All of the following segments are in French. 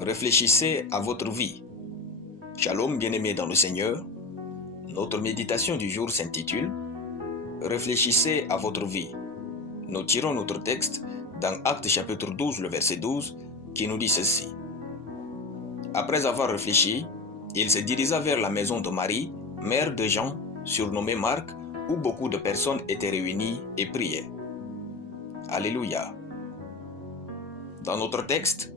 Réfléchissez à votre vie. Shalom bien-aimés dans le Seigneur. Notre méditation du jour s'intitule Réfléchissez à votre vie. Nous tirons notre texte dans Actes chapitre 12, le verset 12, qui nous dit ceci. Après avoir réfléchi, il se dirigea vers la maison de Marie, mère de Jean, surnommée Marc, où beaucoup de personnes étaient réunies et priaient. Alléluia. Dans notre texte,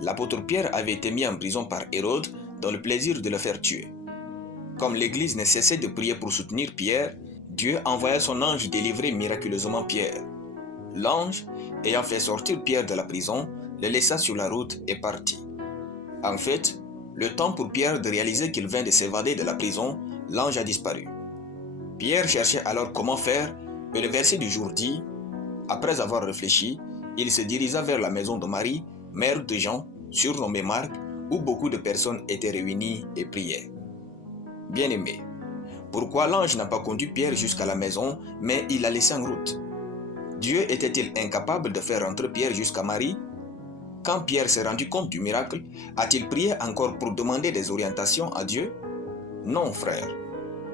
l'apôtre Pierre avait été mis en prison par Hérode dans le plaisir de le faire tuer. Comme l'Église ne cessait de prier pour soutenir Pierre, Dieu envoya son ange délivrer miraculeusement Pierre. L'ange, ayant fait sortir Pierre de la prison, le laissa sur la route et partit. En fait, le temps pour Pierre de réaliser qu'il vint de s'évader de la prison, l'ange a disparu. Pierre cherchait alors comment faire, et le verset du jour dit « Après avoir réfléchi, il se dirigea vers la maison de Marie, mère de Jean, surnommée Marc, où beaucoup de personnes étaient réunies et priaient. » Bien-aimé, pourquoi l'ange n'a pas conduit Pierre jusqu'à la maison, mais il l'a laissé en route? Dieu était-il incapable de faire rentrer Pierre jusqu'à Marie? Quand Pierre s'est rendu compte du miracle, a-t-il prié encore pour demander des orientations à Dieu? Non, frère.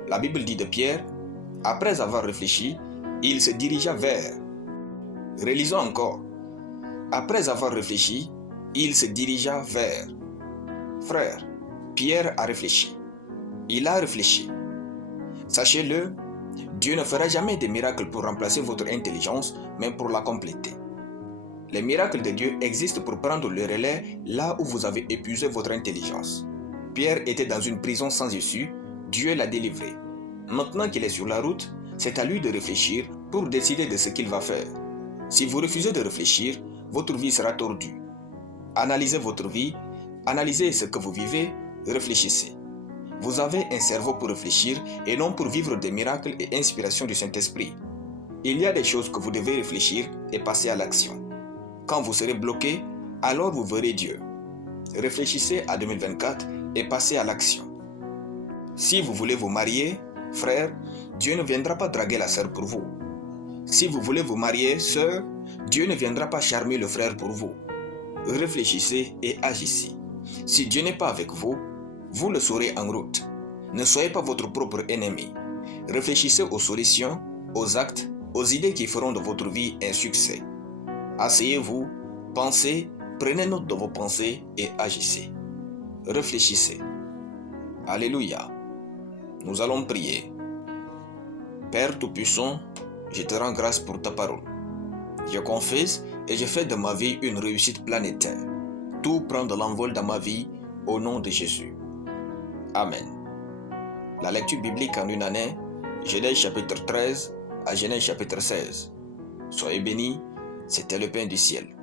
La Bible dit de Pierre, après avoir réfléchi, il se dirigea vers. Relisons encore. Après avoir réfléchi, il se dirigea vers. Frère, Pierre a réfléchi. Il a réfléchi. Sachez-le, Dieu ne fera jamais de miracles pour remplacer votre intelligence, mais pour la compléter. Les miracles de Dieu existent pour prendre le relais là où vous avez épuisé votre intelligence. Pierre était dans une prison sans issue, Dieu l'a délivré. Maintenant qu'il est sur la route, c'est à lui de réfléchir pour décider de ce qu'il va faire. Si vous refusez de réfléchir, votre vie sera tordue. Analysez votre vie, analysez ce que vous vivez, réfléchissez. Vous avez un cerveau pour réfléchir et non pour vivre des miracles et inspirations du Saint-Esprit. Il y a des choses que vous devez réfléchir et passer à l'action. Quand vous serez bloqué, alors vous verrez Dieu. Réfléchissez à 2024 et passez à l'action. Si vous voulez vous marier, frère, Dieu ne viendra pas draguer la sœur pour vous. Si vous voulez vous marier, sœur, Dieu ne viendra pas charmer le frère pour vous. Réfléchissez et agissez. Si Dieu n'est pas avec vous, vous le saurez en route. Ne soyez pas votre propre ennemi. Réfléchissez aux solutions, aux actes, aux idées qui feront de votre vie un succès. Asseyez-vous, pensez, prenez note de vos pensées et agissez. Réfléchissez. Alléluia. Nous allons prier. Père Tout-Puissant, je te rends grâce pour ta parole. Je confesse et je fais de ma vie une réussite planétaire. Tout prend de l'envol dans ma vie au nom de Jésus. Amen. La lecture biblique en une année, Genèse chapitre 13 à Genèse chapitre 16. Soyez bénis, c'était le pain du ciel.